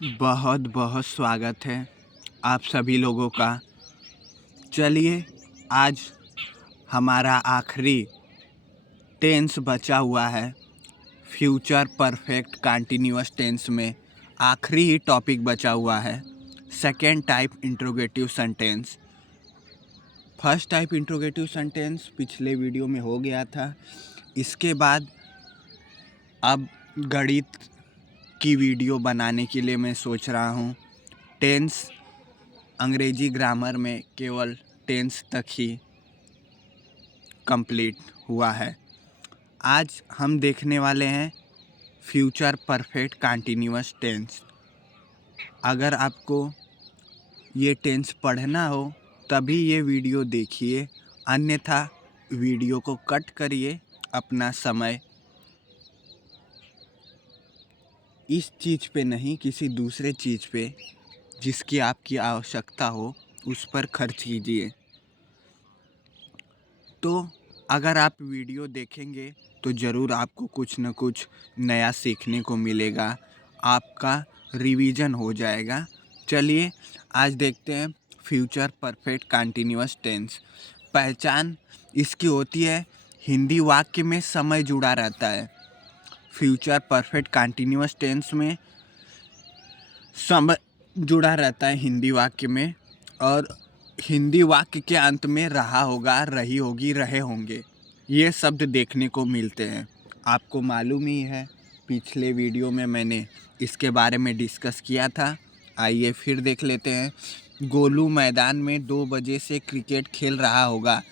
बहुत बहुत स्वागत है आप सभी लोगों का। चलिए, आज हमारा आखिरी टेंस बचा हुआ है। फ्यूचर परफेक्ट कंटिन्यूअस टेंस में आखिरी ही टॉपिक बचा हुआ है, second type interrogative sentence. First type interrogative sentence पिछले वीडियो में हो गया था। इसके बाद अब गणित की वीडियो बनाने के लिए मैं सोच रहा हूँ। टेंस अंग्रेजी ग्रामर में केवल टेंस तक ही कंप्लीट हुआ है। आज हम देखने वाले हैं फ्यूचर परफेक्ट कंटिन्यूअस टेंस। अगर आपको ये टेंस पढ़ना हो तभी ये वीडियो देखिए, अन्यथा वीडियो को कट करिए। अपना समय इस चीज़ पे नहीं, किसी दूसरे चीज़ पे जिसकी आपकी आवश्यकता हो उस पर खर्च कीजिए। तो अगर आप वीडियो देखेंगे तो ज़रूर आपको कुछ न कुछ नया सीखने को मिलेगा, आपका रिवीजन हो जाएगा। चलिए आज देखते हैं फ्यूचर परफेक्ट कंटिन्यूअस टेंस। पहचान इसकी होती है हिंदी वाक्य में समय जुड़ा रहता है। फ्यूचर परफेक्ट कंटिन्यूअस टेंस में समय जुड़ा रहता है हिंदी वाक्य में, और हिंदी वाक्य के अंत में रहा होगा, रही होगी, रहे होंगे, ये शब्द देखने को मिलते हैं। आपको मालूम ही है, पिछले वीडियो में मैंने इसके बारे में डिस्कस किया था। आइए फिर देख लेते हैं। गोलू मैदान में 2 बजे से क्रिकेट खेल रहा होगा।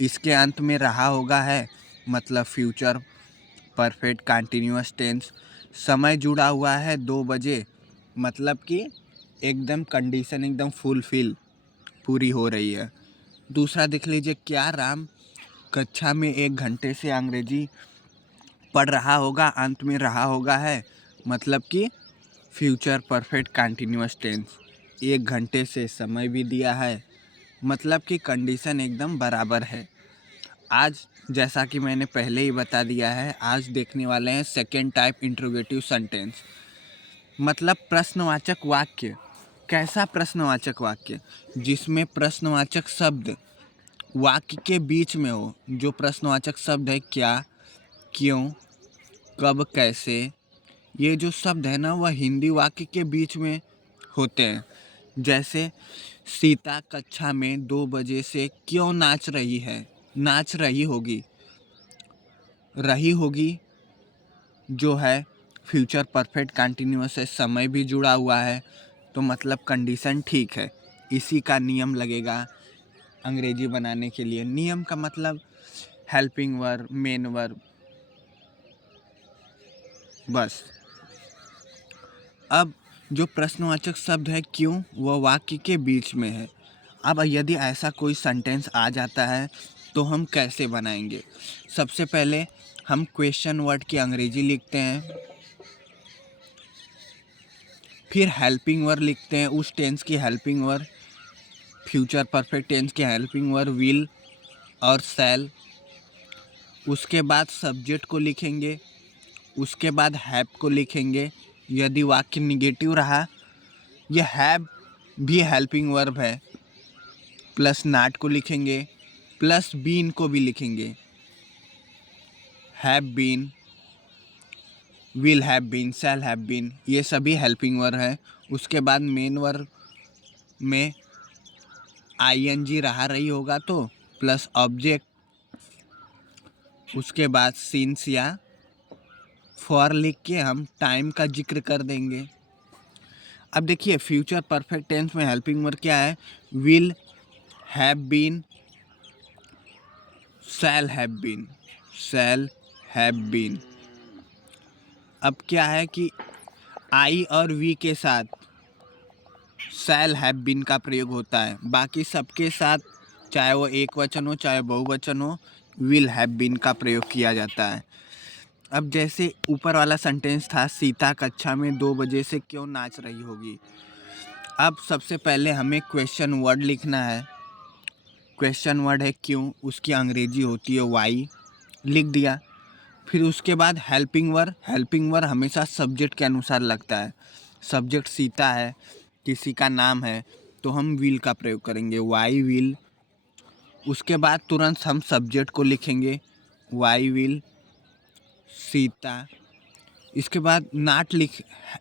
इसके अंत में रहा होगा है, मतलब फ्यूचर परफेक्ट कंटिन्यूअस टेंस। समय जुड़ा हुआ है 2 बजे, मतलब कि एकदम कंडीशन एकदम फुलफिल पूरी हो रही है। दूसरा देख लीजिए, क्या राम कक्षा में 1 घंटे से अंग्रेजी पढ़ रहा होगा, अंत में रहा होगा है, मतलब कि फ्यूचर परफेक्ट कंटिन्यूअस टेंस। 1 घंटे से समय भी दिया है, मतलब कि कंडीशन एकदम बराबर है। आज जैसा कि मैंने पहले ही बता दिया है, आज देखने वाले हैं सेकेंड टाइप इंट्रोगेटिव सेंटेंस, मतलब प्रश्नवाचक वाक्य। कैसा प्रश्नवाचक वाक्य? जिसमें प्रश्नवाचक शब्द वाक्य के बीच में हो। जो प्रश्नवाचक शब्द है क्या, क्यों, कब, कैसे, ये जो शब्द है ना, वह हिंदी वाक्य के बीच में होते हैं। जैसे सीता कक्षा में 2 बजे से क्यों नाच रही है? नाच रही होगी, रही होगी जो है फ्यूचर परफेक्ट कंटिन्यूअस है, समय भी जुड़ा हुआ है, तो मतलब कंडीशन ठीक है। इसी का नियम लगेगा अंग्रेजी बनाने के लिए। नियम का मतलब हेल्पिंग वर्ब, मेन वर्ब, बस। अब जो प्रश्नवाचक शब्द है क्यों, वह वाक्य के बीच में है। अब यदि ऐसा कोई सेंटेंस आ जाता है तो हम कैसे बनाएंगे? सबसे पहले हम क्वेश्चन वर्ड की अंग्रेजी लिखते हैं, फिर हेल्पिंग वर्ब लिखते हैं, उस टेंस की helping verb, future perfect tense की हेल्पिंग वर्ब विल और शैल। उसके बाद सब्जेक्ट को लिखेंगे, उसके बाद हैव को लिखेंगे। यदि वाक्य निगेटिव रहा, यह हैव भी हेल्पिंग वर्ब है, प्लस नॉट को लिखेंगे, प्लस बीन को भी लिखेंगे। Have been, will have been, shall have been, ये सभी हेल्पिंग वर्ब है। उसके बाद मेन वर्ब में आईएनजी रहा रही होगा तो प्लस ऑब्जेक्ट, उसके बाद सिंस या फॉर लिख के हम टाइम का जिक्र कर देंगे। अब देखिए फ्यूचर परफेक्ट टेंस में हेल्पिंग वर्ब क्या है? Will have been, shall have been, shall have been. अब क्या है कि आई और वी के साथ शैल हैव बीन का प्रयोग होता है, बाकी सबके साथ चाहे वो एक वचन हो चाहे बहुवचन हो, विल हैव बीन का प्रयोग किया जाता है। अब जैसे ऊपर वाला सेंटेंस था, सीता कक्षा में 2 बजे से क्यों नाच रही होगी। अब सबसे पहले हमें क्वेश्चन वर्ड लिखना है। क्वेश्चन वर्ड है क्यों, उसकी अंग्रेजी होती है वाई, लिख दिया। फिर उसके बाद हेल्पिंग वर्ब, हेल्पिंग वर्ब हमेशा सब्जेक्ट के अनुसार लगता है। सब्जेक्ट सीता है, किसी का नाम है, तो हम विल का प्रयोग करेंगे, वाई विल। उसके बाद तुरंत हम सब्जेक्ट को लिखेंगे, वाई विल सीता। इसके बाद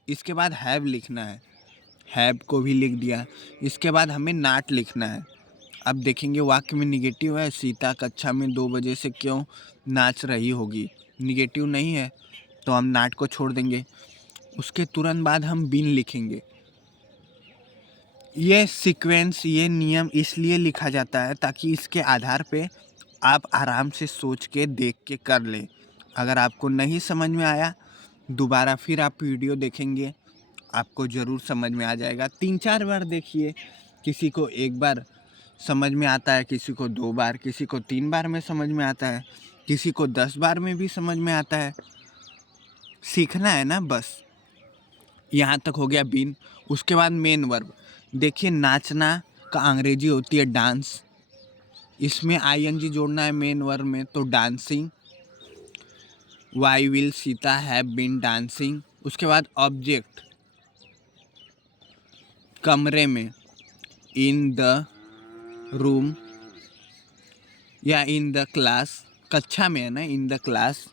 इसके बाद हैव लिखना है, हैव को भी लिख दिया। इसके बाद हमें नाट लिखना है। अब देखेंगे वाक्य में निगेटिव है, सीता कक्षा में 2 बजे से क्यों नाच रही होगी, निगेटिव नहीं है तो हम नाट को छोड़ देंगे। उसके तुरंत बाद हम बिन लिखेंगे। ये सीक्वेंस, ये नियम इसलिए लिखा जाता है ताकि इसके आधार पे आप आराम से सोच के देख के कर लें। अगर आपको नहीं समझ में आया, दोबारा फिर आप वीडियो देखेंगे, आपको ज़रूर समझ में आ जाएगा। 3-4 बार देखिए, किसी को 1 बार समझ में आता है, किसी को 2 बार, किसी को 3 बार में समझ में आता है, किसी को 10 बार में भी समझ में आता है। सीखना है ना बस। यहाँ तक हो गया बीन। उसके बाद मेन वर्ब। देखिए नाचना का अंग्रेजी होती है डांस, इसमें आईएनजी जोड़ना है मेन वर्ब में, तो dancing. Why will Sita have been dancing. उसके बाद ऑब्जेक्ट, कमरे में, इन द रूम या इन द क्लास, कक्षा में है ना, इन द क्लास।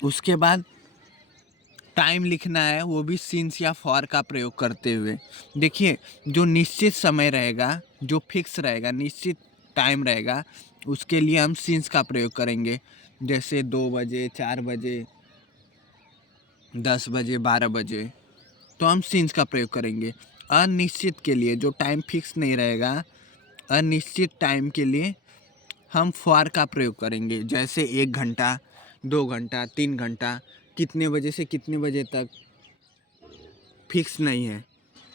उसके बाद टाइम लिखना है, वो भी सिंस या फॉर का प्रयोग करते हुए। देखिए जो निश्चित समय रहेगा, जो फिक्स रहेगा, निश्चित टाइम रहेगा, उसके लिए हम सिंस का प्रयोग करेंगे। जैसे 2 बजे, 4 बजे, 10 बजे, 12 बजे, तो हम सिंस का प्रयोग करेंगे। अनिश्चित के लिए, जो टाइम फिक्स नहीं रहेगा, अनिश्चित टाइम के लिए हम फॉर का प्रयोग करेंगे। जैसे 1 घंटा, 2 घंटा, 3 घंटा, कितने बजे से कितने बजे तक फिक्स नहीं है,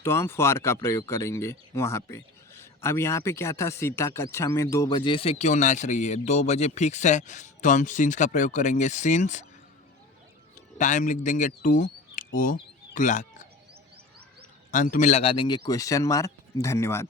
तो हम फॉर का प्रयोग करेंगे वहाँ पे। अब यहाँ पे क्या था, सीता कक्षा में 2 बजे से क्यों नाच रही है, 2 बजे फिक्स है तो हम सिंस का प्रयोग करेंगे, सिंस। टाइम लिख देंगे 2 o'clock, अंत में लगा देंगे क्वेश्चन मार्क। धन्यवाद।